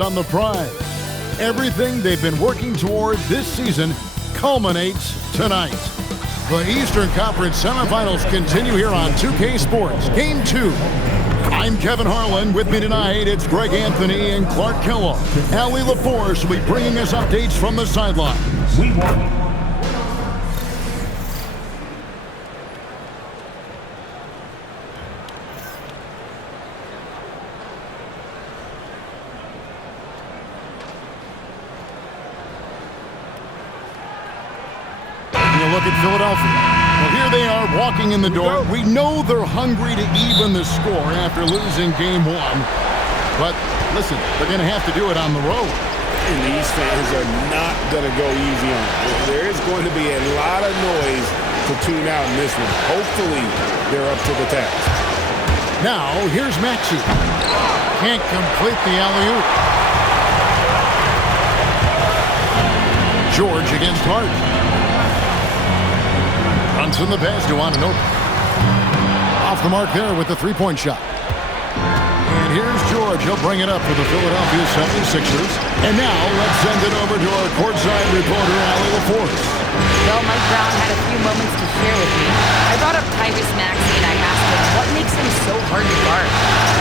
on the prize. Everything they've been working toward this season culminates tonight. The Eastern Conference semifinals continue here on 2K Sports. Game 2. I'm Kevin Harlan. With me tonight, it's Greg Anthony and Clark Kellogg. Allie LaForce will be bringing us updates from the sideline. We won. Look at Philadelphia. Well, here they are walking in the door. We know they're hungry to even the score after losing game 1. But listen, they're going to have to do it on the road. And these fans are not going to go easy on it. There is going to be a lot of noise to tune out in this one. Hopefully, they're up to the task. Now, here's Maxey. Can't complete the alley-oop. George against Hart. Brunson the pass to Anunoby. Off the mark there with the three-point shot. And here's George. He'll bring it up for the Philadelphia 76ers. And now let's send it over to our courtside reporter, Allie LaForce. Well, Mike Brown had a few moments to share with me. I brought up Tyrese Maxey and I asked him what makes him so hard to guard.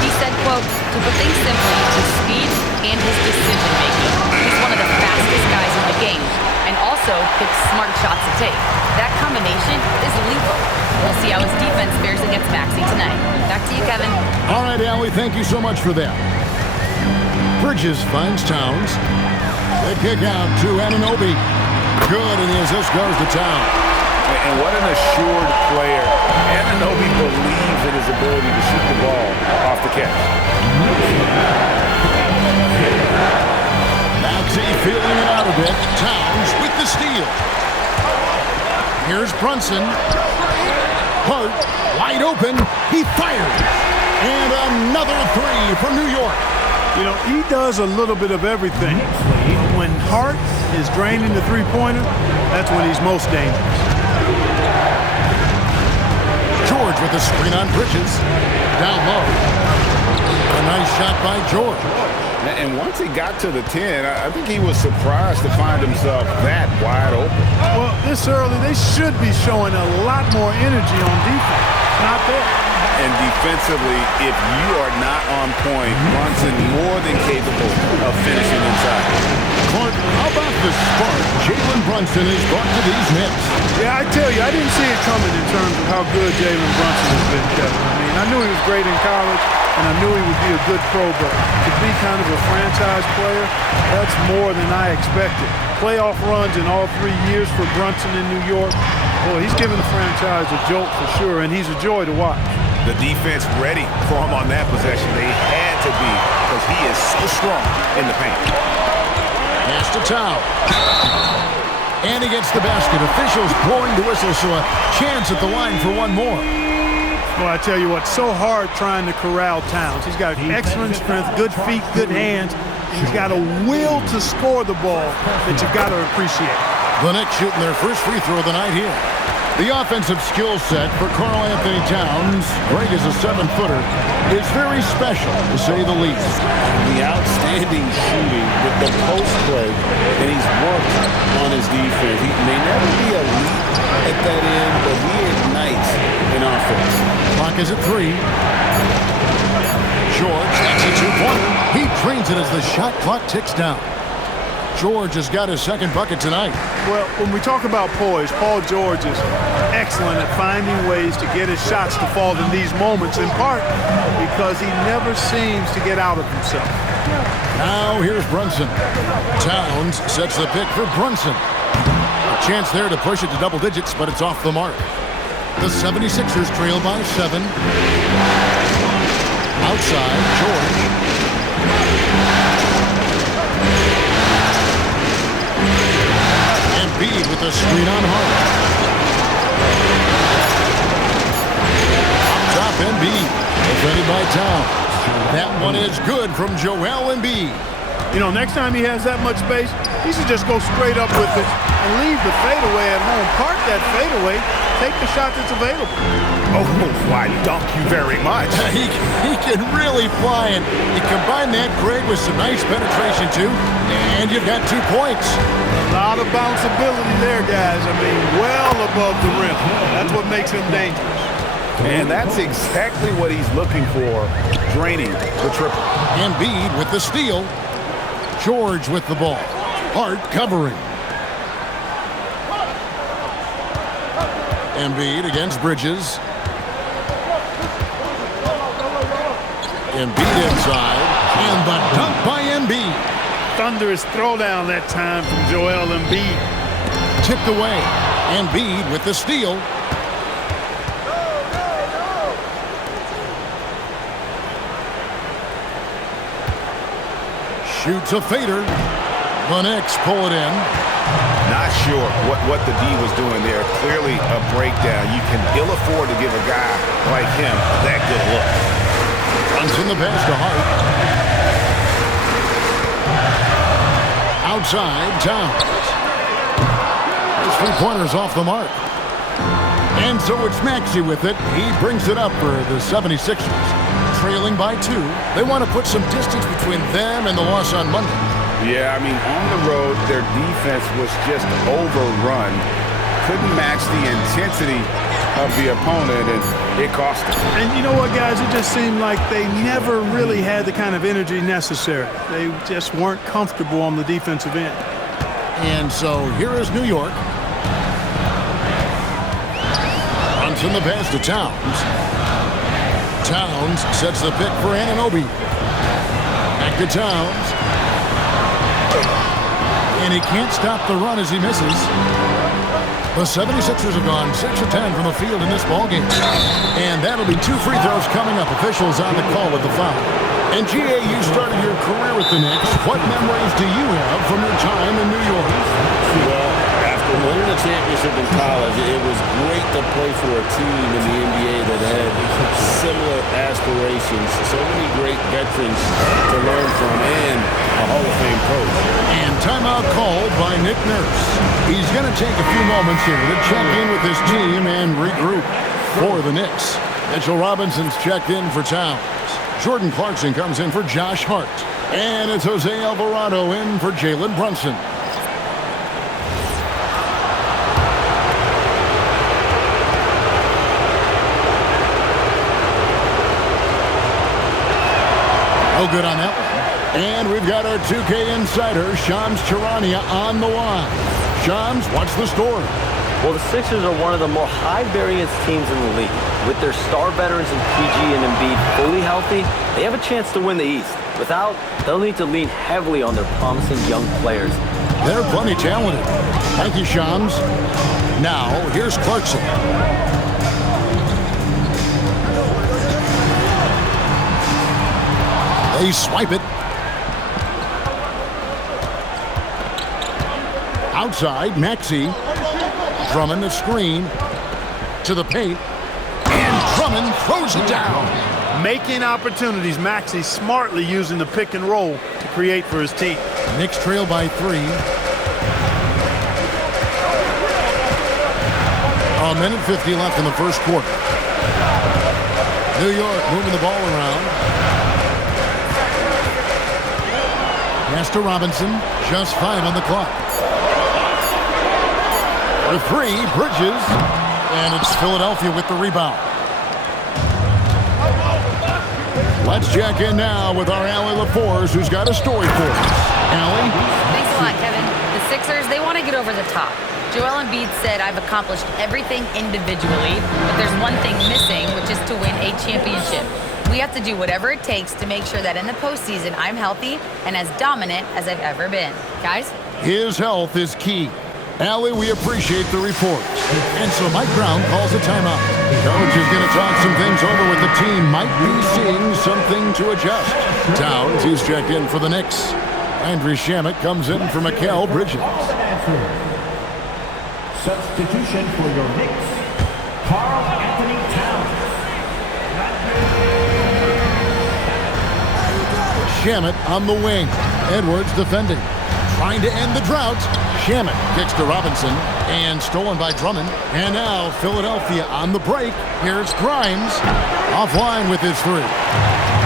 He said, quote, to put things simply, his speed and his decision-making. He's one of the fastest guys in the game and also picks smart shots to take. That combination is lethal. We'll see how his defense fares against Maxey tonight. Back to you, Kevin. All right, Allie, thank you so much for that. Bridges finds Towns. They kick out to Anunoby. Good, and the assist goes to Towns. And what an assured player. Anunoby believes in his ability to shoot the ball off the catch. Maxey feeling it out a bit. Towns with the steal. Here's Brunson. Hart, wide open. He fires. And another three from New York. You know, he does a little bit of everything. When Hart is draining the three-pointer, that's when he's most dangerous. George with the screen on Bridges. Down low. A nice shot by George. And once he got to the 10, I think he was surprised to find himself that wide open. Well, this early, they should be showing a lot more energy on defense. Not there. And defensively, if you are not on point, Brunson more than capable of finishing inside. Clark, how about the spark Jalen Brunson has brought to these Nets? Yeah, I tell you, I didn't see it coming in terms of how good Jalen Brunson has been, Kevin. I mean, I knew he was great in college, and I knew he would be a good pro, but to be kind of a franchise player, that's more than I expected. Playoff runs in all 3 years for Brunson in New York. Boy, he's given the franchise a jolt for sure, and he's a joy to watch. The defense ready for him on that possession. They had to be because he is so strong in the paint. Pass to Towns. And he gets the basket. Officials blowing the whistle, so a chance at the line for one more. Well, I tell you what, so hard trying to corral Towns. He's got excellent strength, good feet, good hands. He's got a will to score the ball that you've got to appreciate. The Knicks shooting their first free throw of the night here. The offensive skill set for Karl Anthony Towns, great as a 7-footer, is very special, to say the least. The outstanding shooting with the post play, and he's worked on his defense. He may never be elite at that end, but he ignites an offense. Clock is at 3. George, that's a 2-pointer. He drains it as the shot clock ticks down. George has got his second bucket tonight. Well, when we talk about poise, Paul George is excellent at finding ways to get his shots to fall in these moments, in part because he never seems to get out of himself. Now here's Brunson. Towns sets the pick for Brunson. A chance there to push it to double digits, but it's off the mark. The 76ers trail by 7. Outside, George. Embiid with the screen on Hart. Up top, Embiid. Defended by Towns. That one is good from Joel Embiid. You know, next time he has that much space, he should just go straight up with it and leave the fadeaway at home. Park that fadeaway, take the shot that's available. Oh, why, thank you very much. He can really fly it. You combine that, Greg, with some nice penetration, too, and you've got 2 points. A lot of bounceability there, guys. I mean, well above the rim. That's what makes him dangerous. And that's exactly what he's looking for, draining the triple. Embiid with the steal. George with the ball. Hart covering. Embiid against Bridges. Embiid inside. And the dunk by Embiid. Thunderous throwdown that time from Joel Embiid. Tipped away. Embiid with the steal. Shoots a fader. The Knicks pull it in. Not sure what the D was doing there. Clearly a breakdown. You can ill afford to give a guy like him that good look. Runs in the pass to Hart. Outside, Towns. His 3-pointers off the mark. And so it's Maxey with it. He brings it up for the 76ers. Trailing by 2. They want to put some distance between them and the loss on Monday. Yeah, I mean, on the road, their defense was just overrun. Couldn't match the intensity of the opponent, and it cost them. And you know what, guys? It just seemed like they never really had the kind of energy necessary. They just weren't comfortable on the defensive end. And so here is New York. Runs in the pass to Towns. Towns sets the pick for Anunoby. Back to Towns. And he can't stop the run as he misses. The 76ers have gone 6 of 10 from the field in this ballgame. And that'll be 2 free throws coming up. Officials on the call with the foul. And G.A., you started your career with the Knicks. What memories do you have from your time in New York? Well, after winning a championship in college, it was great to play for a team in the NBA that had similar aspirations. So many great veterans to learn from and a Hall of Fame coach. And timeout called by Nick Nurse. He's going to take a few moments here to check in with his team and regroup for the Knicks. Mitchell Robinson's checked in for Towns. Jordan Clarkson comes in for Josh Hart. And it's Jose Alvarado in for Jalen Brunson. No good on that one. And we've got our 2K insider, Shams Charania, on the line. Shams, what's the story? Well, the Sixers are one of the more high-variance teams in the league. With their star veterans in PG and Embiid fully healthy, they have a chance to win the East. Without, they'll need to lean heavily on their promising young players. They're plenty talented. Thank you, Shams. Now, here's Clarkson. They swipe it. Outside, Maxey. Drummond the screen to the paint. And Drummond throws it down. Making opportunities. Maxey smartly using the pick and roll to create for his team. Knicks trail by 3. A minute 50 left in the first quarter. New York moving the ball around. Pass to Robinson. Just 5 on the clock. For 3, Bridges. And it's Philadelphia with the rebound. Let's check in now with our Allie LaForce, who's got a story for us. Allie? Thanks a lot, Kevin. The Sixers, they want to get over the top. Joel Embiid said, I've accomplished everything individually, but there's one thing missing, which is to win a championship. We have to do whatever it takes to make sure that in the postseason, I'm healthy and as dominant as I've ever been. Guys? His health is key. Allie, we appreciate the report. And so Mike Brown calls a timeout. Coach is going to talk some things over with the team. Might be seeing something to adjust. Towns, he's checked in for the Knicks. Andrew Shamet comes in for Mikal Bridges. Substitution for your Knicks, Karl Anthony Towns. Shamet on the wing. Edwards defending. Trying to end the drought. Shamet kicks to Robinson. And stolen by Drummond. And now Philadelphia on the break. Here's Grimes. Offline with his 3.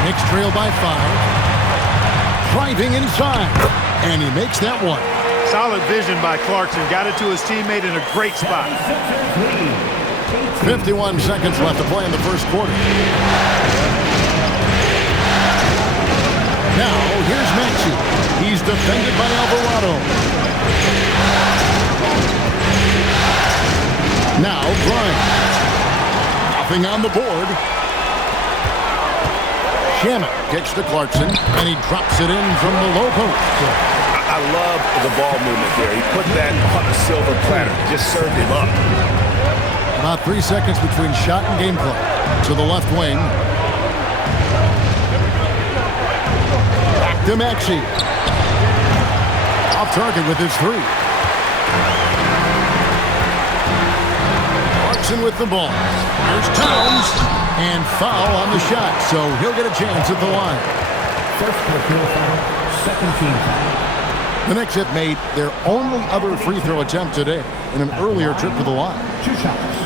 Knicks trail by 5. Driving inside. And he makes that one. Solid vision by Clarkson. Got it to his teammate in a great spot. 51 seconds left to play in the first quarter. Now, here's Maxey. He's defended by Alvarado. Now, Grimes. Nothing on the board. Shamet kicks to Clarkson, and he drops it in from the low post. I love the ball movement there. He put that on a silver platter. Just served him up. About 3 seconds between shot and game clock. To the left wing. Back to Maxey. Off target with his 3. Clarkson with the ball. Here's Towns. And foul on the shot, so he'll get a chance at the line. First field foul, second team foul. The Knicks have made their only other free throw attempt today in an earlier trip to the line. 2 shots.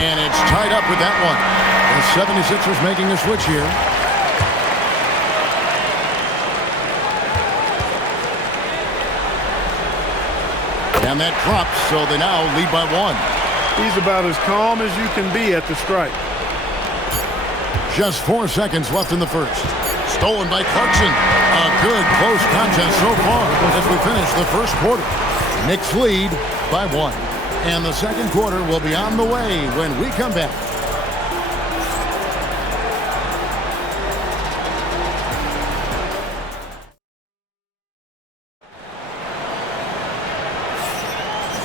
And it's tied up with that one. The 76ers making a switch here. And that drops, so they now lead by 1. He's about as calm as you can be at the strike. Just 4 seconds left in the first. Stolen by Clarkson. A good close contest so far as we finish the first quarter. Knicks lead by 1. And the second quarter will be on the way when we come back.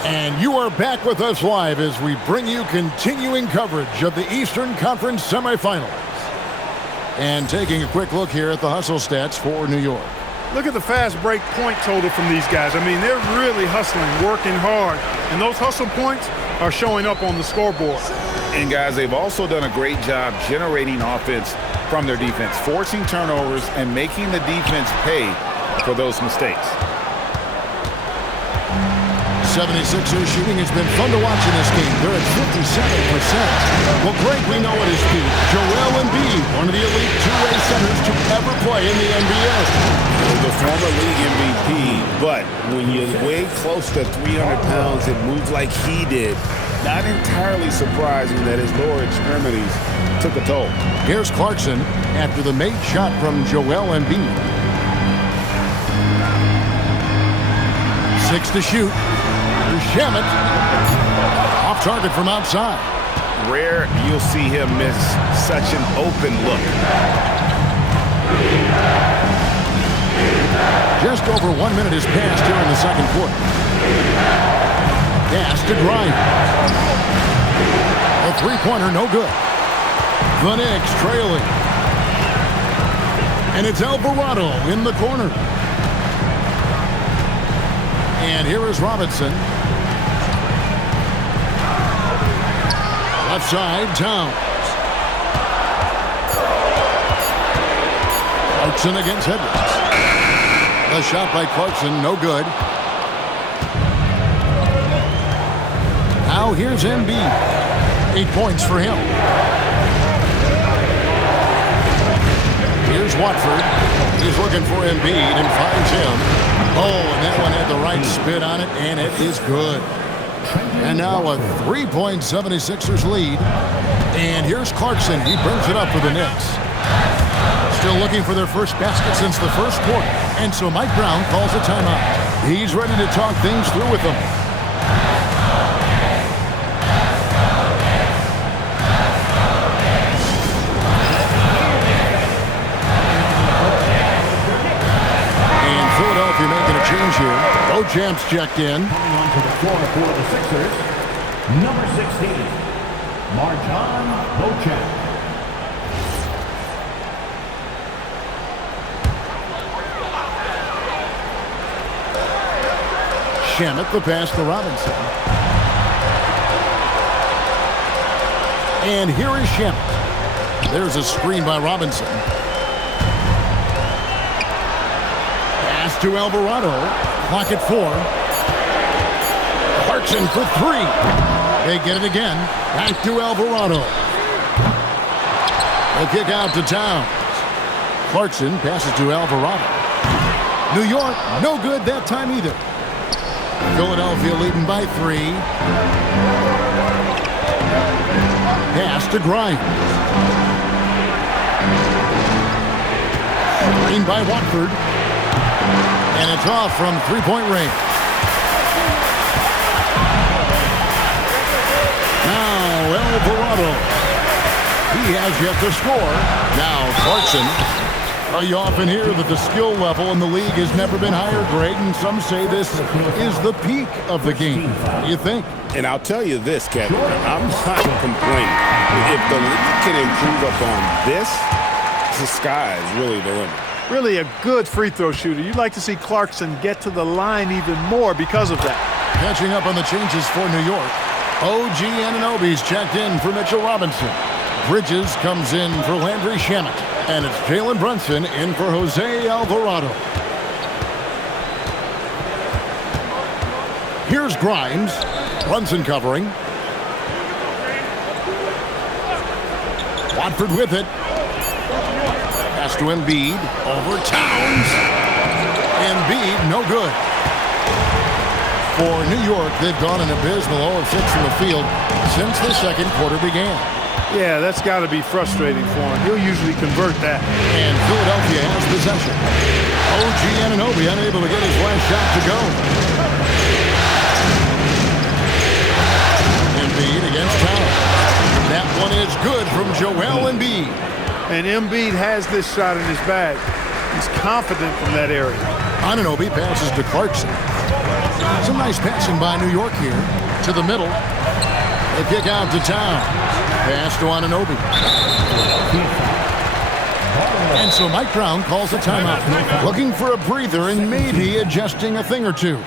And you are back with us live as we bring you continuing coverage of the Eastern Conference semifinals. And taking a quick look here at the hustle stats for New York. Look at the fast break point total from these guys. I mean, they're really hustling, working hard. And those hustle points are showing up on the scoreboard. And guys, they've also done a great job generating offense from their defense, forcing turnovers and making the defense pay for those mistakes. 76ers shooting has been fun to watch in this game. They're at 57%. Well, Greg, we know at his peak, Joel Embiid, one of the elite two-way centers to ever play in the NBA. The former league MVP, but when you weigh close to 300 pounds and move like he did, not entirely surprising that his lower extremities took a toll. Here's Clarkson after the made shot from Joel Embiid. 6 to shoot. Shamet off target from outside. Rare you'll see him miss such an open look. Just over 1 minute has passed here in the second quarter. Pass to Grimes. A three-pointer, no good. The Knicks trailing. And it's Alvarado in the corner. And here is Robinson. Left side, Towns. Clarkson against Edwards. A shot by Clarkson, no good. Now here's Embiid. 8 points for him. Here's Watford. He's looking for Embiid and finds him. Oh, and that one had the right spin on it, and it is good. And now a 3-point 76ers lead. And here's Clarkson. He brings it up for the Knicks. Still looking for their first basket since the first quarter. And so Mike Brown calls a timeout. He's ready to talk things through with them. And Philadelphia making a change here. Beauchamp's checked in. Coming onto the floor for the Sixers, number 16, Marjon Beauchamp. Shamet the pass to Robinson. And here is Shamet. There's a screen by Robinson. Pass to Alvarado. Clock at 4. Clarkson for 3. They get it again. Back to Alvarado. The kick out to Towns. Clarkson passes to Alvarado. New York, no good that time either. Philadelphia leading by 3. Pass to Grimes. Screen by Watford. And it's off from three-point range. Now Alvarado. He has yet to score. Now Clarkson. You often hear that the skill level in the league has never been higher, Greg, and some say this is the peak of the game. What do you think? And I'll tell you this, Kevin, I'm not complaining. If the league can improve upon this, the sky is really the limit. Really a good free throw shooter. You'd like to see Clarkson get to the line even more because of that. Catching up on the changes for New York. OG Anunoby's checked in for Mitchell Robinson. Bridges comes in for Landry Shamet. And it's Jalen Brunson in for Jose Alvarado. Here's Grimes. Brunson covering. Watford with it. Pass to Embiid. Over Towns. Embiid, no good. For New York, they've gone an abysmal 0-6 from the field since the second quarter began. Yeah, that's got to be frustrating for him. He'll usually convert that. And Philadelphia has possession. OG Anunoby unable to get his last shot to go. Embiid against Towns. That one is good from Joel Embiid. And Embiid has this shot in his bag. He's confident from that area. Anunoby passes to Clarkson. Some nice passing by New York here. To the middle. The kick out to Towns. Pass to Anunoby. And so Mike Brown calls a timeout. Looking for a breather and maybe adjusting a thing or two.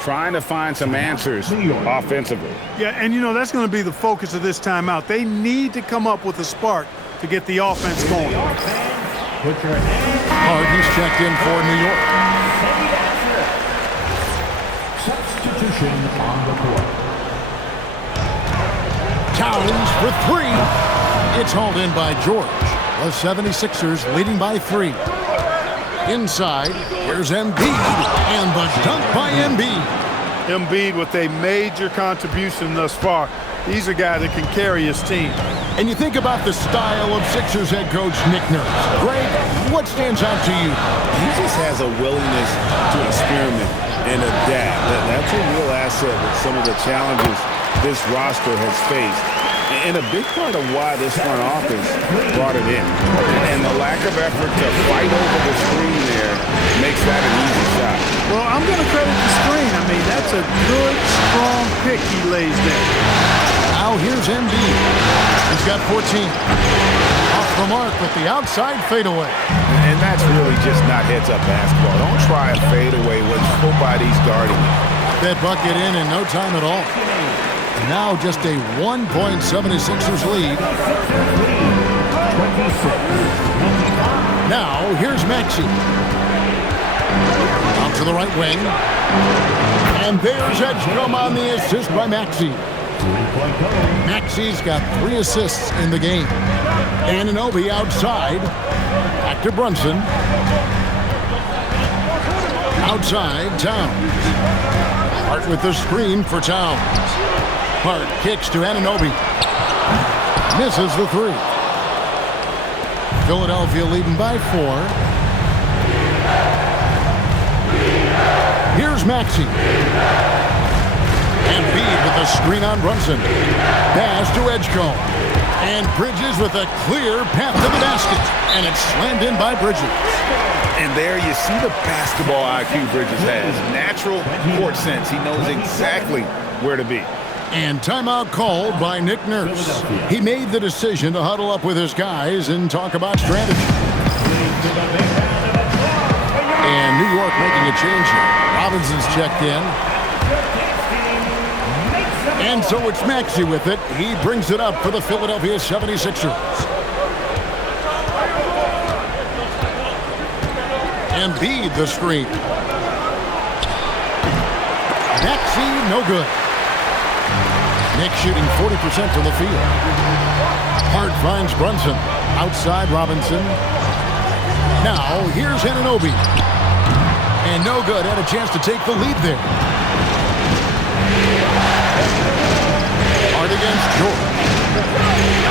Trying to find some answers offensively. Yeah, and you know, that's going to be the focus of this timeout. They need to come up with a spark to get the offense going. Hart, he's checked in for New York. Substitution on the court. Towns for 3. It's hauled in by George. The 76ers leading by 3. Inside, here's Embiid. And the dunk by Embiid. Embiid with a major contribution thus far. He's a guy that can carry his team. And you think about the style of Sixers head coach Nick Nurse. Greg, what stands out to you? He just has a willingness to experiment and adapt. That's a real asset with some of the challenges this roster has faced. And a big part of why this front office brought it in. And the lack of effort to fight over the screen there makes that an easy shot. Well, I'm going to credit the screen. I mean, that's a good, strong pick he lays there. Now here's Embiid. He's got 14. Off the mark with the outside fadeaway. And that's really just not heads-up basketball. Don't try a fadeaway when nobody's guarding you. That bucket in no time at all. Now just a 1-point 76ers lead. Now here's Maxey. Out to the right wing. And there's Edgecombe on the assist by Maxey. Maxey's got 3 assists in the game. Anunoby outside. Back to Brunson. Outside, Towns. Hart with the screen for Towns. Hart kicks to Anunoby. Misses the 3. Philadelphia leading by 4. Here's Maxey. Embiid with the screen on Brunson. Pass to Edgecombe. And Bridges with a clear path to the basket. And it's slammed in by Bridges. And there you see the basketball IQ Bridges has. Natural court sense. He knows exactly where to be. And timeout called by Nick Nurse. He made the decision to huddle up with his guys and talk about strategy. And New York making a change here. Robinson's checked in. And so it's Maxey with it. He brings it up for the Philadelphia 76ers. Embiid the screen. Maxey, no good. Knicks shooting 40% from the field. Hart finds Brunson. Outside Robinson. Now, here's Anunoby. And no good. Had a chance to take the lead there. Hart against George.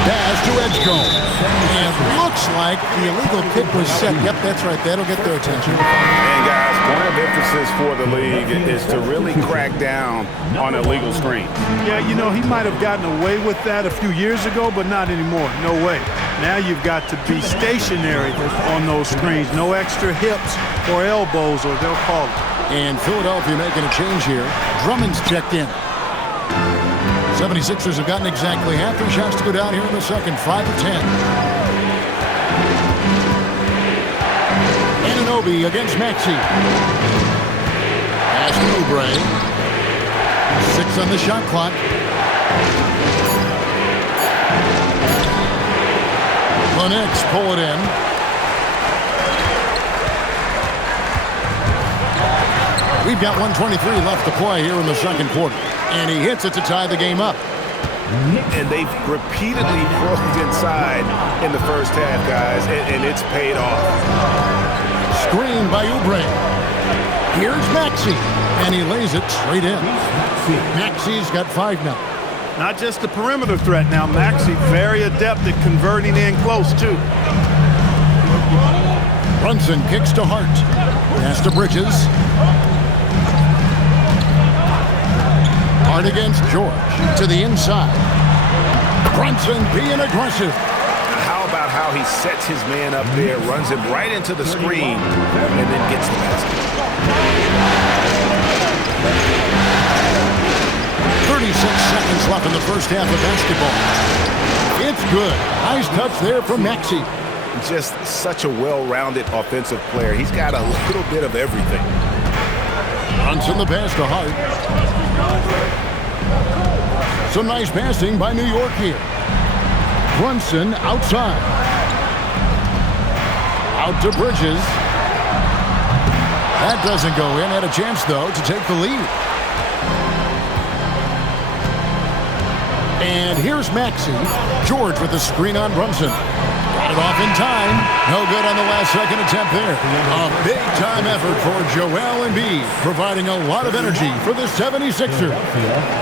Pass to Edgecombe. And looks like the illegal kick was set. Yep, that's right. That'll get their attention. And guys, point of emphasis for the league is to really crack down on illegal screens. Yeah, you know, he might have gotten away with that a few years ago, but not anymore. No way. Now you've got to be stationary on those screens. No extra hips or elbows, or they'll call it. And Philadelphia making a change here. Drummond's checked in. 76ers have gotten exactly half their shots to go down here in the second, 5 to 10. Anunoby against Maxey. Pass to Oubre. 6 on the shot clock. The Knicks pull it in. We've got 1:23 left to play here in the second quarter. And he hits it to tie the game up. And they've repeatedly broke inside in the first half, guys, and it's paid off. Screen by Oubre. Here's Maxey, and he lays it straight in. Maxey's got 5 now. Not just the perimeter threat now. Maxey very adept at converting in close, too. Brunson kicks to Hart. Pass to Bridges. Hart against George. To the inside. Brunson being aggressive. How about how he sets his man up there, runs him right into the screen, and then gets the basket. 36 seconds left in the first half of basketball. It's good. Nice touch there from Maxey. Just such a well-rounded offensive player. He's got a little bit of everything. Brunson the pass to Hart. Some nice passing by New York here. Brunson outside. Out to Bridges. That doesn't go in. Had a chance, though, to take the lead. And here's Maxey. George with the screen on Brunson. Got it off in time. No good on the last second attempt there. A big-time effort for Joel Embiid, providing a lot of energy for the 76ers.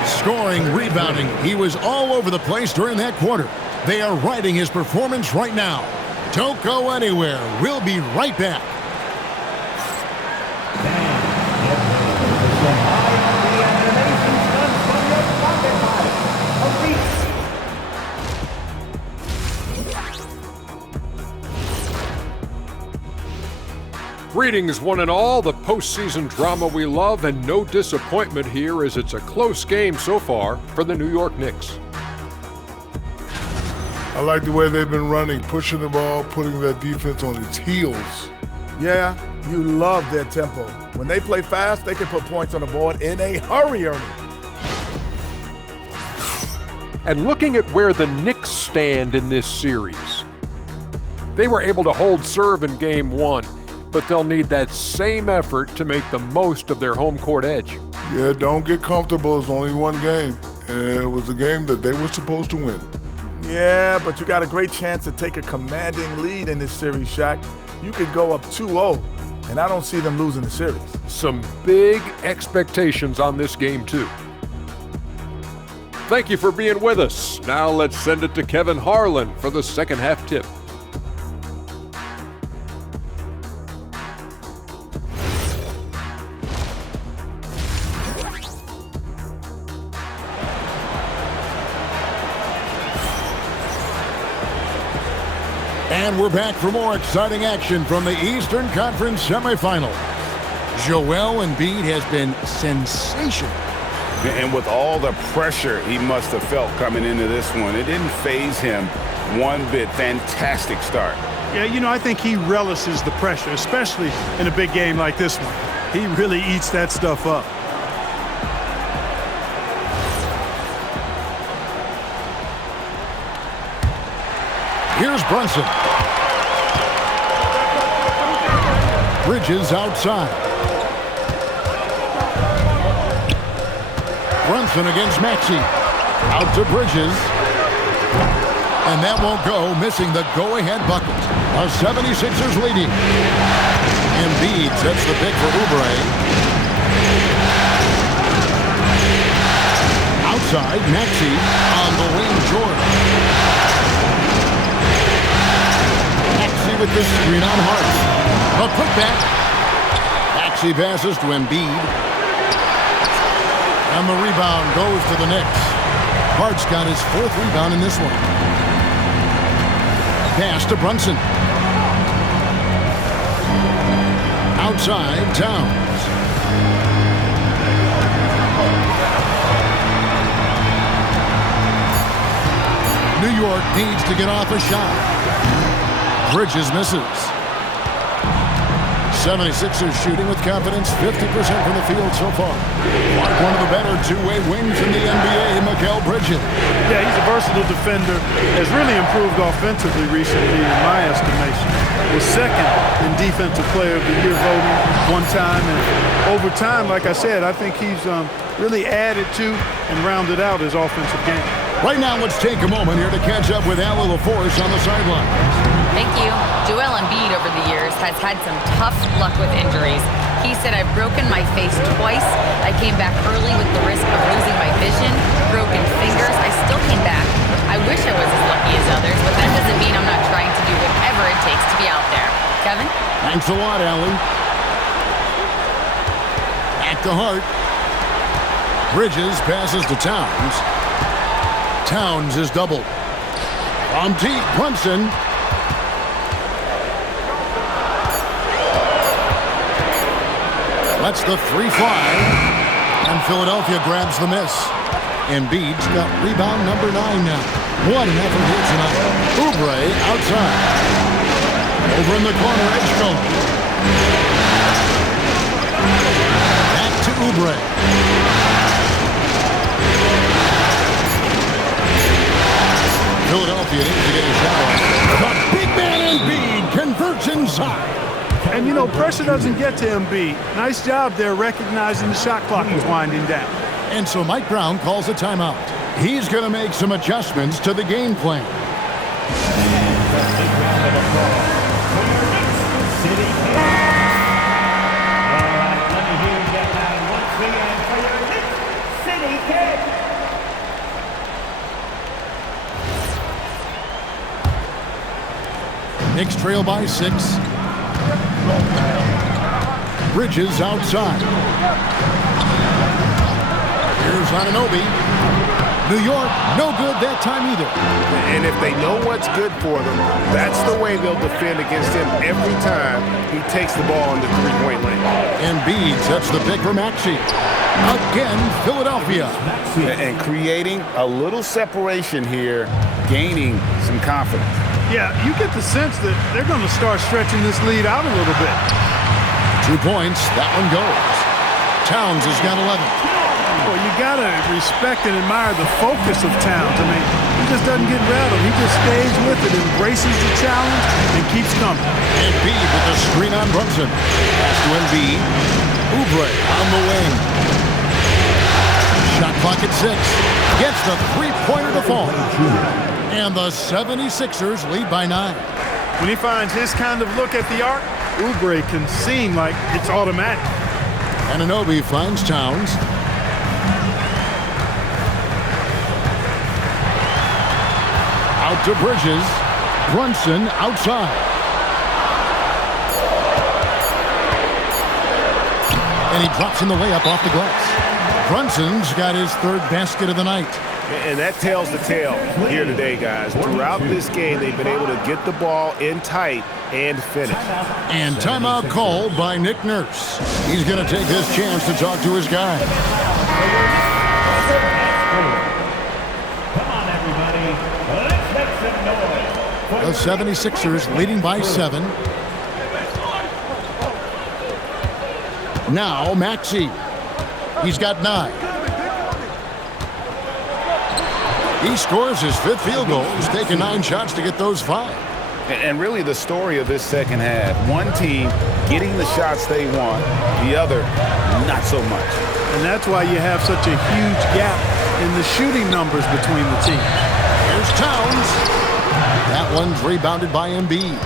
Scoring, rebounding. He was all over the place during that quarter. They are riding his performance right now. Don't go anywhere. We'll be right back. Greetings, one and all. The postseason drama we love, and no disappointment here as it's a close game so far for the New York Knicks. I like the way they've been running, pushing the ball, putting that defense on its heels. Yeah, you love their tempo. When they play fast, they can put points on the board in a hurry, Ernie. And looking at where the Knicks stand in this series, they were able to hold serve in Game 1. But they'll need that same effort to make the most of their home court edge. Yeah, don't get comfortable. It's only one game. And it was a game that they were supposed to win. Yeah, but you got a great chance to take a commanding lead in this series, Shaq. You could go up 2-0, and I don't see them losing the series. Some big expectations on this game, too. Thank you for being with us. Now let's send it to Kevin Harlan for the second half tip. And we're back for more exciting action from the Eastern Conference semifinals. Joel Embiid has been sensational. And with all the pressure he must have felt coming into this one, it didn't faze him one bit. Fantastic start. Yeah, you know, I think he relishes the pressure, especially in a big game like this one. He really eats that stuff up. Here's Brunson. Bridges outside. Brunson against Maxey. Out to Bridges. And that won't go, missing the go-ahead bucket. The 76ers leading. Embiid sets the pick for Oubre. Outside, Maxey on the wing, George. Maxey with the screen on Hart. A putback. Maxey passes to Embiid. And the rebound goes to the Knicks. Hart's got his 4th rebound in this one. Pass to Brunson. Outside, Towns. New York needs to get off a shot. Bridges misses. 76ers shooting with confidence, 50% from the field so far. One of the better two-way wings in the NBA, Mikal Bridges. Yeah, he's a versatile defender. Has really improved offensively recently, in my estimation. Was second in Defensive Player of the Year voting one time. And over time, like I said, I think he's really added to and rounded out his offensive game. Right now, let's take a moment here to catch up with Allie LaForce on the sidelines. Thank you. Joel Embiid over the years has had some tough luck with injuries. He said, I've broken my face twice. I came back early with the risk of losing my vision, broken fingers. I still came back. I wish I was as lucky as others, but that doesn't mean I'm not trying to do whatever it takes to be out there. Kevin? Thanks a lot, Allie. Back to Hart. Bridges passes to Towns. Towns is doubled. From deep, Brunson. Lets the 3 fly. And Philadelphia grabs the miss. Embiid's got rebound number 9 now. What an effort here tonight. Oubre outside. Over in the corner, Edgecombe. Back to Oubre. Philadelphia needs to get a shot off. The big man Embiid converts inside. And, you know, pressure doesn't get to Embiid. Nice job there recognizing the shot clock was winding down. And so Mike Brown calls a timeout. He's going to make some adjustments to the game plan. Knicks trail by 6. Bridges outside. Here's Anunoby. New York, no good that time either. And if they know what's good for them, that's the way they'll defend against him every time he takes the ball in the three-point lane. Embiid sets the pick for Maxey. Again, Philadelphia. And creating a little separation here, gaining some confidence. Yeah, you get the sense that they're going to start stretching this lead out a little bit. 2 points, that one goes. Towns has got 11. Well, you got to respect and admire the focus of Towns. I mean, he just doesn't get rattled. He just stays with it, embraces the challenge, and keeps coming. Embiid with the screen on Brunson. Pass to Embiid. Oubre on the wing. Shot clock at 6. Gets the three-pointer to fall. And the 76ers lead by 9. When he finds his kind of look at the arc, Oubre can seem like it's automatic. Anunoby finds Towns. Out to Bridges. Brunson outside. And he drops in the layup off the glass. Brunson's got his 3rd basket of the night. And that tells the tale here today, guys. Throughout this game, they've been able to get the ball in tight and finish. And timeout called by Nick Nurse. He's going to take this chance to talk to his guy. Come on, everybody. Let's make some noise. The 76ers leading by 7. Now Maxey. He's got 9. He scores his 5th field goal. He's taken 9 shots to get those 5. And really the story of this second half, one team getting the shots they want, the other not so much. And that's why you have such a huge gap in the shooting numbers between the teams. Here's Towns. That one's rebounded by Embiid.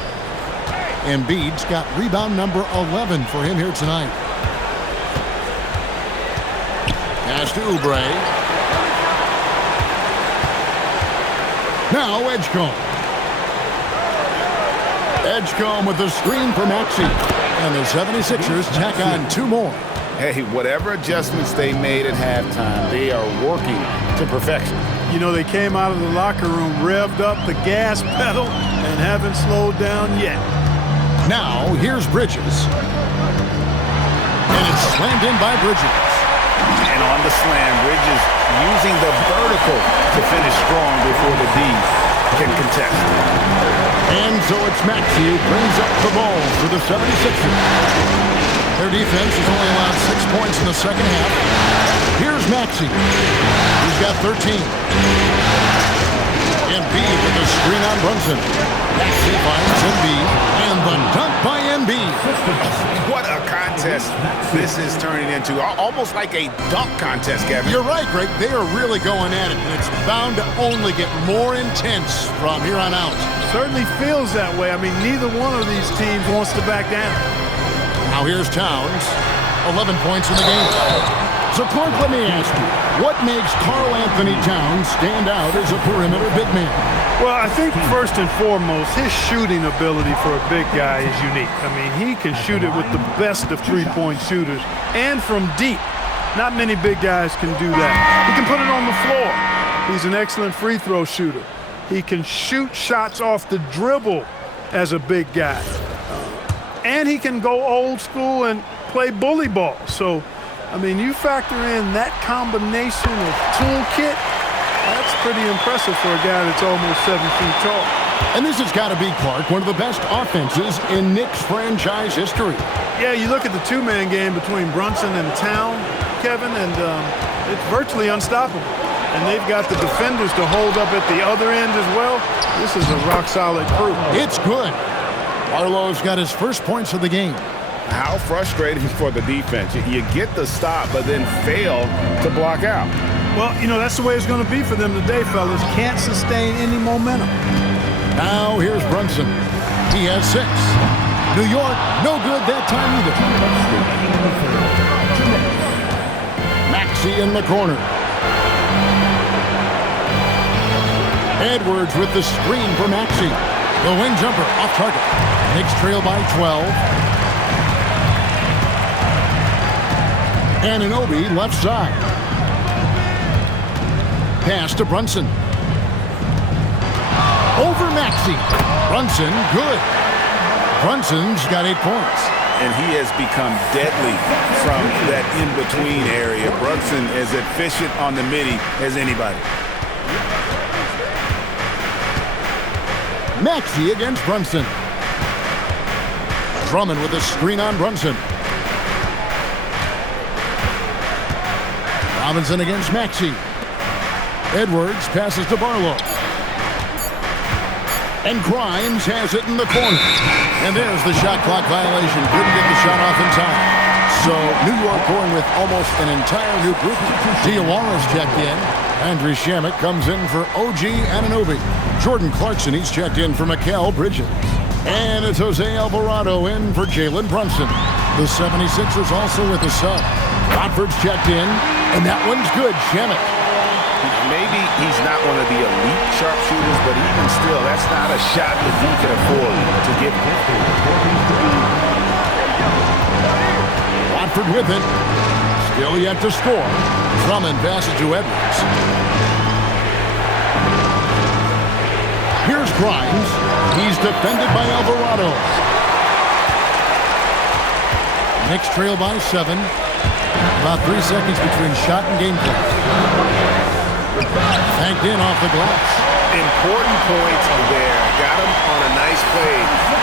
Embiid's got rebound number 11 for him here tonight. Pass to Oubre. Now Edgecombe. Edgecombe with the screen for Maxey. And the 76ers tack on 2 more. Hey, whatever adjustments they made at halftime, they are working to perfection. You know, they came out of the locker room, revved up the gas pedal, and haven't slowed down yet. Now, here's Bridges. And it's slammed in by Bridges. And on the slam, Bridges using the vertical to finish strong before the D can contest. And so it's Maxey who brings up the ball for the 76ers. Their defense has only allowed 6 points in the second half. Here's Maxey. He's got 13. Embiid with the screen on Brunson. Maxey finds Embiid. And the dunk by Embiid. What a contest this is turning into. Almost like a dunk contest, Kevin. You're right, Greg. They are really going at it. And it's bound to only get more intense from here on out. Certainly feels that way. I mean, neither one of these teams wants to back down. Now here's Towns. 11 points in the game. So, Clark, let me ask you, what makes Karl Anthony Towns stand out as a perimeter big man? Well, I think first and foremost, his shooting ability for a big guy is unique. I mean, he can shoot it with the best of three-point shooters and from deep. Not many big guys can do that. He can put it on the floor. He's an excellent free throw shooter. He can shoot shots off the dribble as a big guy. And he can go old school and play bully ball. So, I mean, you factor in that combination of toolkit, that's pretty impressive for a guy that's almost 7 feet tall. And this has got to be, Clark, one of the best offenses in Knicks franchise history. Yeah, you look at the 2-man game between Brunson and Town, Kevin, and it's virtually unstoppable. And they've got the defenders to hold up at the other end as well. This is a rock-solid crew. It's good. Arlo's got his first points of the game. How frustrating for the defense. You get the stop, but then fail to block out. Well, you know, that's the way it's going to be for them today, fellas. Can't sustain any momentum. Now here's Brunson. He has 6. New York, no good that time either. Maxey in the corner. Edwards with the screen for Maxey. The wing jumper off target. Knicks trail by 12. Anunoby left side. Pass to Brunson. Over Maxey. Brunson, good. Brunson's got 8 points. And he has become deadly from that in-between area. Brunson is efficient on the midi as anybody. Maxey against Brunson. Drummond with a screen on Brunson. Robinson against Maxey. Edwards passes to Barlow. And Grimes has it in the corner. And there's the shot clock violation. Couldn't get the shot off in time. So New York going with almost an entire new group. Diawara's checked in. Andrew Shamet comes in for OG Anunoby. Jordan Clarkson, he's checked in for Mikal Bridges. And it's Jose Alvarado in for Jalen Brunson. The 76ers also with a sub. Watford's checked in, and that one's good. Shamet. Maybe he's not one of the elite sharpshooters, but even still, that's not a shot that he can afford to get. Watford with it. Still yet to score. Drummond passes to Edwards. Here's Grimes. He's defended by Alvarado. Knicks trail by 7. About 3 seconds between shot and game clock. Banked in off the glass. Important points there. Got him on a nice play,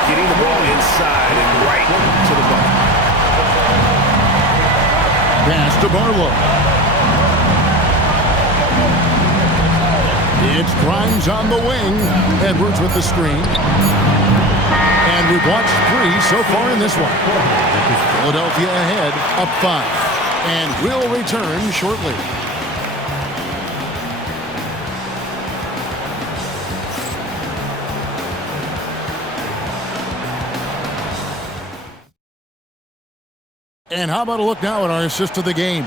getting the ball inside and right to the ball. Pass to Barlow. It's Grimes on the wing. Edwards with the screen. And we've watched 3 so far in this one. Philadelphia ahead, up 5. And will return shortly. And how about a look now at our assist of the game?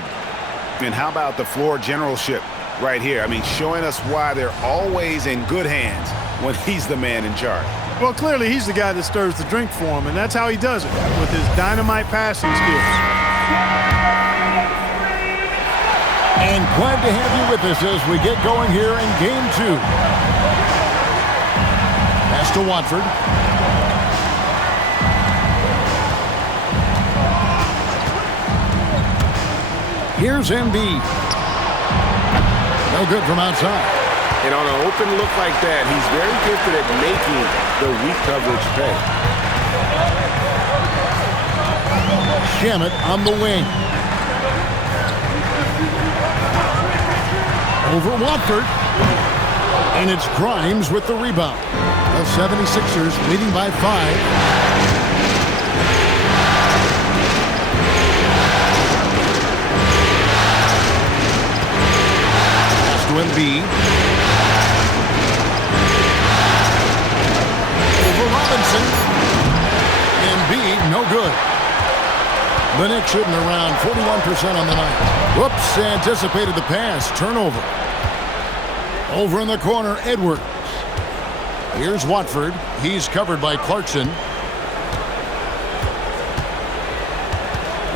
And how about the floor generalship right here? I mean, showing us why they're always in good hands when he's the man in charge. Well, clearly he's the guy that stirs the drink for him, and that's how he does it, with his dynamite passing skills. And glad to have you with us as we get going here in Game 2. Pass to Watford. Here's Embiid. No good from outside. And on an open look like that, he's very gifted at making the weak coverage pay. Shamet on the wing. Over Watford. And it's Grimes with the rebound. The 76ers leading by 5. Embiid. Over Robinson. Embiid, no good. The Knicks shooting around 41% on the night. Whoops, anticipated the pass. Turnover. Over in the corner, Edwards. Here's Watford. He's covered by Clarkson.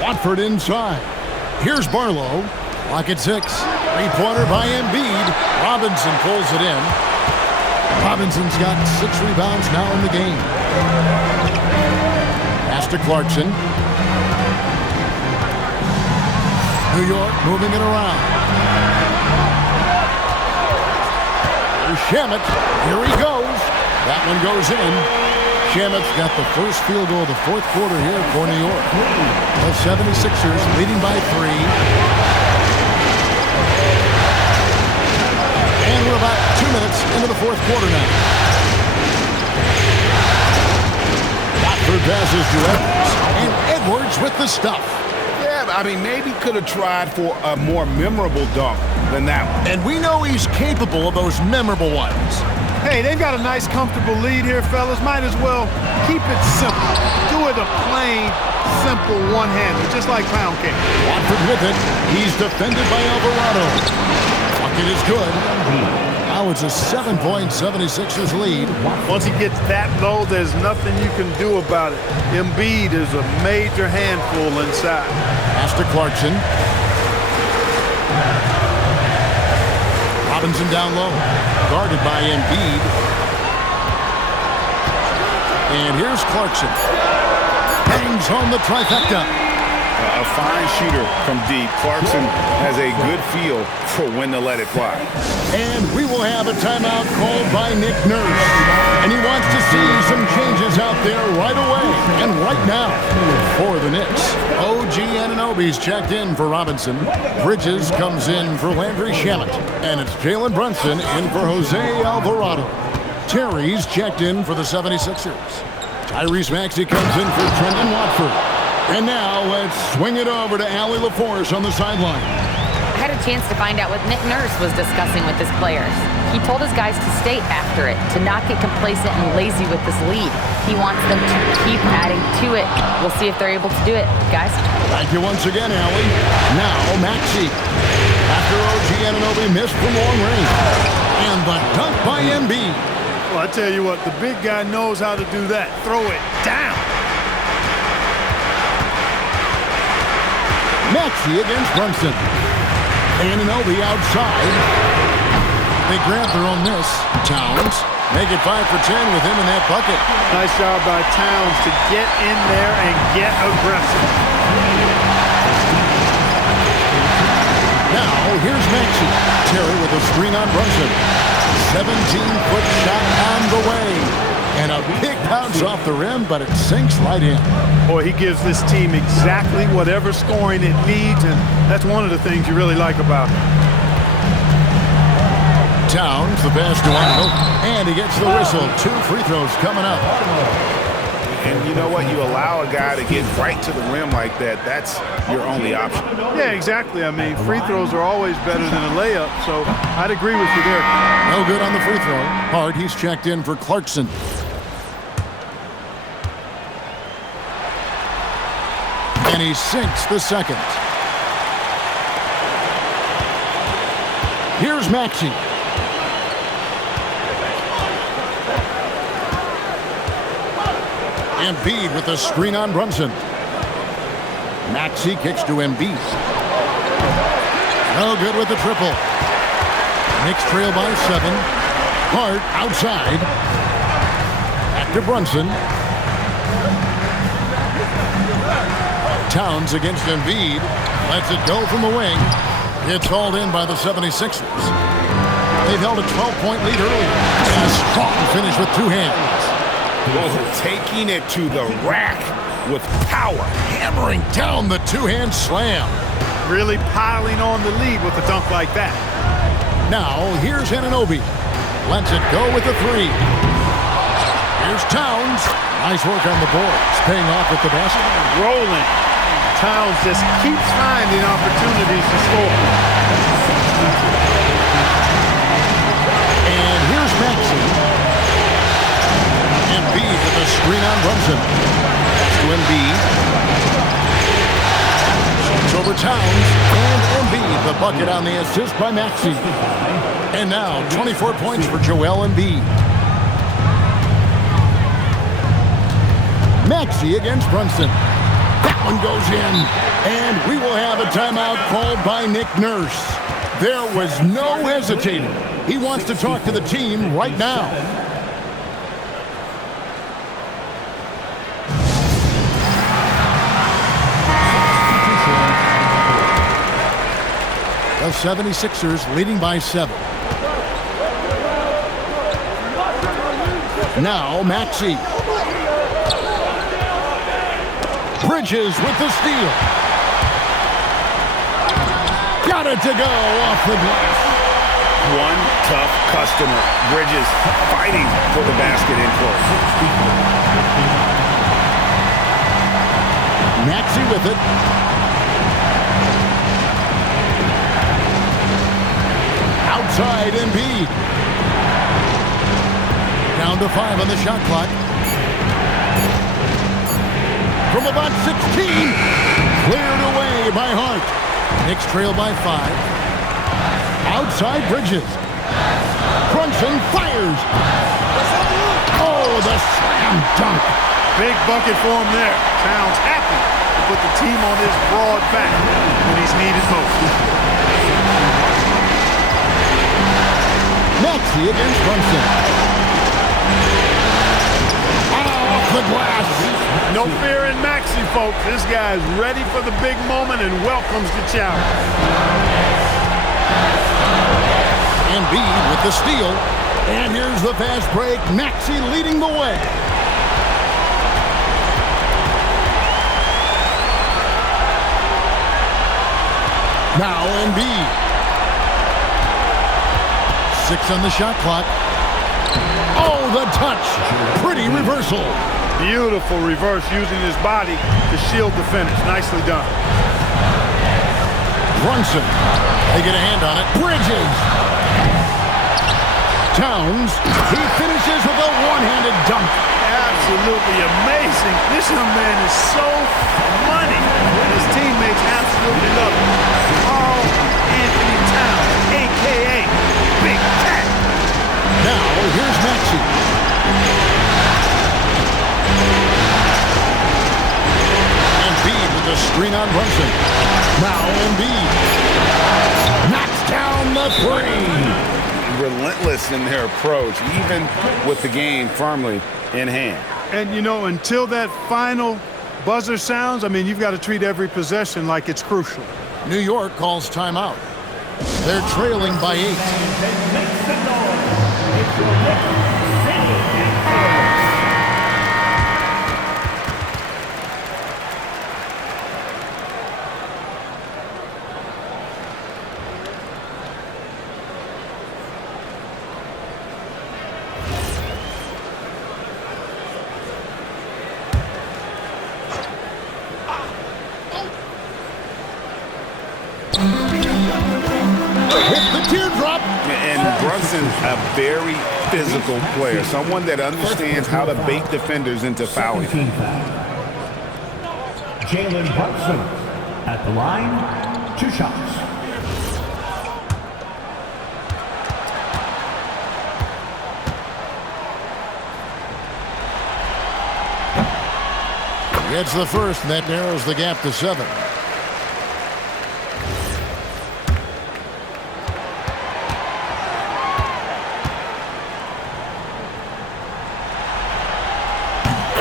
Watford inside. Here's Barlow. Lock at 6. Three-pointer by Embiid. Robinson pulls it in. Robinson's got 6 rebounds now in the game. Pass to Clarkson. New York moving it around. Here's Shamet. Here he goes. That one goes in. Shamet's got the first field goal of the 4th quarter here for New York. The 76ers leading by 3. And we're about 2 minutes into the 4th quarter now. Watford passes to Edwards. And Edwards with the stuff. Yeah, I mean, maybe could have tried for a more memorable dunk than that one. And we know he's capable of those memorable ones. Hey, they've got a nice, comfortable lead here, fellas. Might as well keep it simple. Do it a plain, simple one-hander, just like pound cake. Watford with it. He's defended by Alvarado. Bucket is good. Now it's a 7-point 76ers lead. Once he gets that low, there's nothing you can do about it. Embiid is a major handful inside. Pass to Clarkson. Robinson down low. Guarded by Embiid. And here's Clarkson. Bangs home the trifecta. A fine shooter from deep. Clarkson has a good feel for when to let it fly. And we will have a timeout called by Nick Nurse. And he wants to see some changes out there right away and right now for the Knicks. OG Anunoby's checked in for Robinson. Bridges comes in for Landry Shamet. And it's Jalen Brunson in for Jose Alvarado. Terry's checked in for the 76ers. Tyrese Maxey comes in for Trendon Watford. And now let's swing it over to Allie LaForce on the sideline. I had a chance to find out what Nick Nurse was discussing with his players. He told his guys to stay after it, to not get complacent and lazy with this lead. He wants them to keep adding to it. We'll see if they're able to do it, guys. Thank you once again, Allie. Now, Maxey. After OG Anunoby missed from long range. And the dunk by Embiid. Well, I tell you what, the big guy knows how to do that. Throw it down. Maxey against Brunson. Anunoby outside. They grab their own miss. Towns make it 5 for 10 with him in that bucket. Nice job by Towns to get in there and get aggressive. Now, here's Maxey. Terry with a screen on Brunson. 17-foot shot on the way. And a big bounce off the rim, but it sinks right in. Boy, he gives this team exactly whatever scoring it needs, and that's one of the things you really like about him. Towns, the pass to Anunoby, and he gets the whistle. 2 free throws coming up. And you know what? You allow a guy to get right to the rim like that. That's your only option. Yeah, exactly. I mean, free throws are always better than a layup, so I'd agree with you there. No good on the free throw. Hart, he's checked in for Clarkson. And he sinks the second. Here's Maxey. Embiid with the screen on Brunson. Maxey kicks to Embiid. No good with the triple. Knicks trail by 7. Hart outside. Back to Brunson. Towns against Embiid. Lets it go from the wing. It's hauled in by the 76ers. They've held a 12-point lead earlier. And a strong finish with 2 hands. Taking it to the rack with power. Hammering down the 2-hand slam. Really piling on the lead with a dunk like that. Now, here's Anunoby. Lets it go with the 3. Here's Towns. Nice work on the boards. Paying off with the basket. Rolling. Towns just keeps finding opportunities to score. And here's Maxey. Embiid with a screen on Brunson. Pass to Embiid. It's over Towns. And Embiid, the bucket on the assist by Maxey. And now, 24 points for Joel Embiid. Maxey against Brunson. That one goes in. And we will have a timeout called by Nick Nurse. There was no hesitating. He wants to talk to the team right now. The 76ers leading by 7. Now Maxey. Bridges with the steal. Got it to go off the glass. One tough customer. Bridges fighting for the basket in close. Maxey with it. Outside Embiid. Down to 5 on the shot clock. From about 16. Cleared away by Hart. Knicks trail by 5. Outside Bridges. Brunson fires. Oh, the slam dunk. Big bucket for him there. Towns happy to put the team on his broad back when he's needed most. Maxey against Brunson. Off the glass. No fear in Maxey, folks. This guy's ready for the big moment and welcomes the challenge. Embiid with the steal. And here's the fast break. Maxey leading the way. Now Embiid. 6 on the shot clock. Oh, the touch. Pretty reversal. Beautiful reverse using his body to shield the finish. Nicely done. Brunson. They get a hand on it. Bridges. Towns. He finishes with a one-handed dunk. Absolutely amazing. This young man is so money. His teammates absolutely love him. Karl Anthony Towns, a.k.a. Big Cat. Now, here's Maxey. Embiid with the screen on Brunson. Now Embiid knocks down the 3. Relentless in their approach, even with the game firmly in hand. And, you know, until that final buzzer sounds, I mean, you've got to treat every possession like it's crucial. New York calls timeout. They're trailing by 8. teardrop. And Brunson, a very physical player, someone that understands how to bait defenders into fouling. Jalen Brunson at the line, 2 shots. It's the first, and that narrows the gap to 7.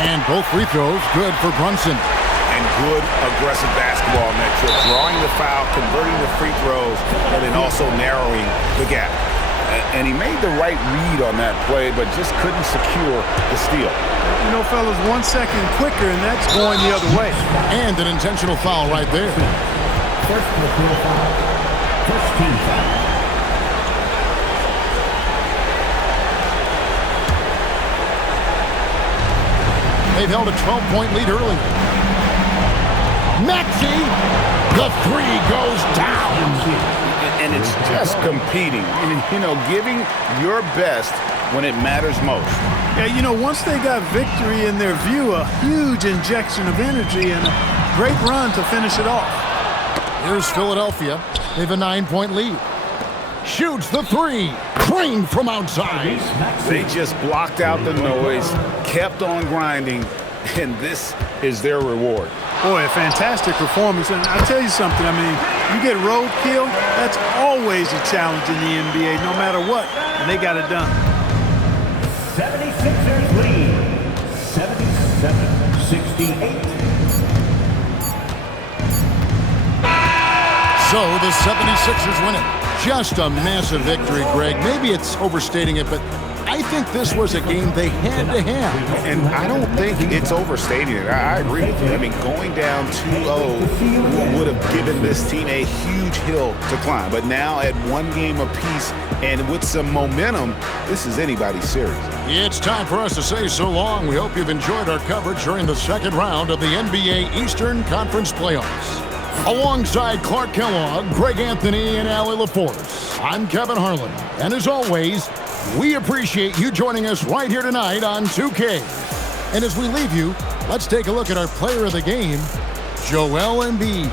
And both free throws good for Brunson. And good aggressive basketball on that trip. Drawing the foul, converting the free throws, and then also narrowing the gap. And he made the right read on that play, but just couldn't secure the steal. You know, fellas, 1 second quicker, and that's going the other way. And an intentional foul right there. First personal foul. First team foul. They've held a 12-point lead early. Maxey, the 3 goes down. And it's just competing and, you know, giving your best when it matters most. Yeah, you know, once they got victory in their view, a huge injection of energy and a great run to finish it off. Here's Philadelphia. They have a 9-point lead. Shoots the 3. Crane from outside. They just blocked out the noise, kept on grinding, and this is their reward. Boy, a fantastic performance. And I'll tell you something, I mean, you get roadkill, that's always a challenge in the NBA, no matter what, and they got it done. 76ers lead, 77-68. So the 76ers win it. Just a massive victory, Greg. Maybe it's overstating it, but I think this was a game they had to have. And I don't think it's overstating it. I agree with you. I mean, going down 2-0 would have given this team a huge hill to climb. But now at 1 game apiece and with some momentum, this is anybody's series. It's time for us to say so long. We hope you've enjoyed our coverage during the second round of the NBA Eastern Conference Playoffs. Alongside Clark Kellogg, Greg Anthony, and Allie LaForce, I'm Kevin Harlan. And as always, we appreciate you joining us right here tonight on 2K. And as we leave you, let's take a look at our player of the game, Joel Embiid.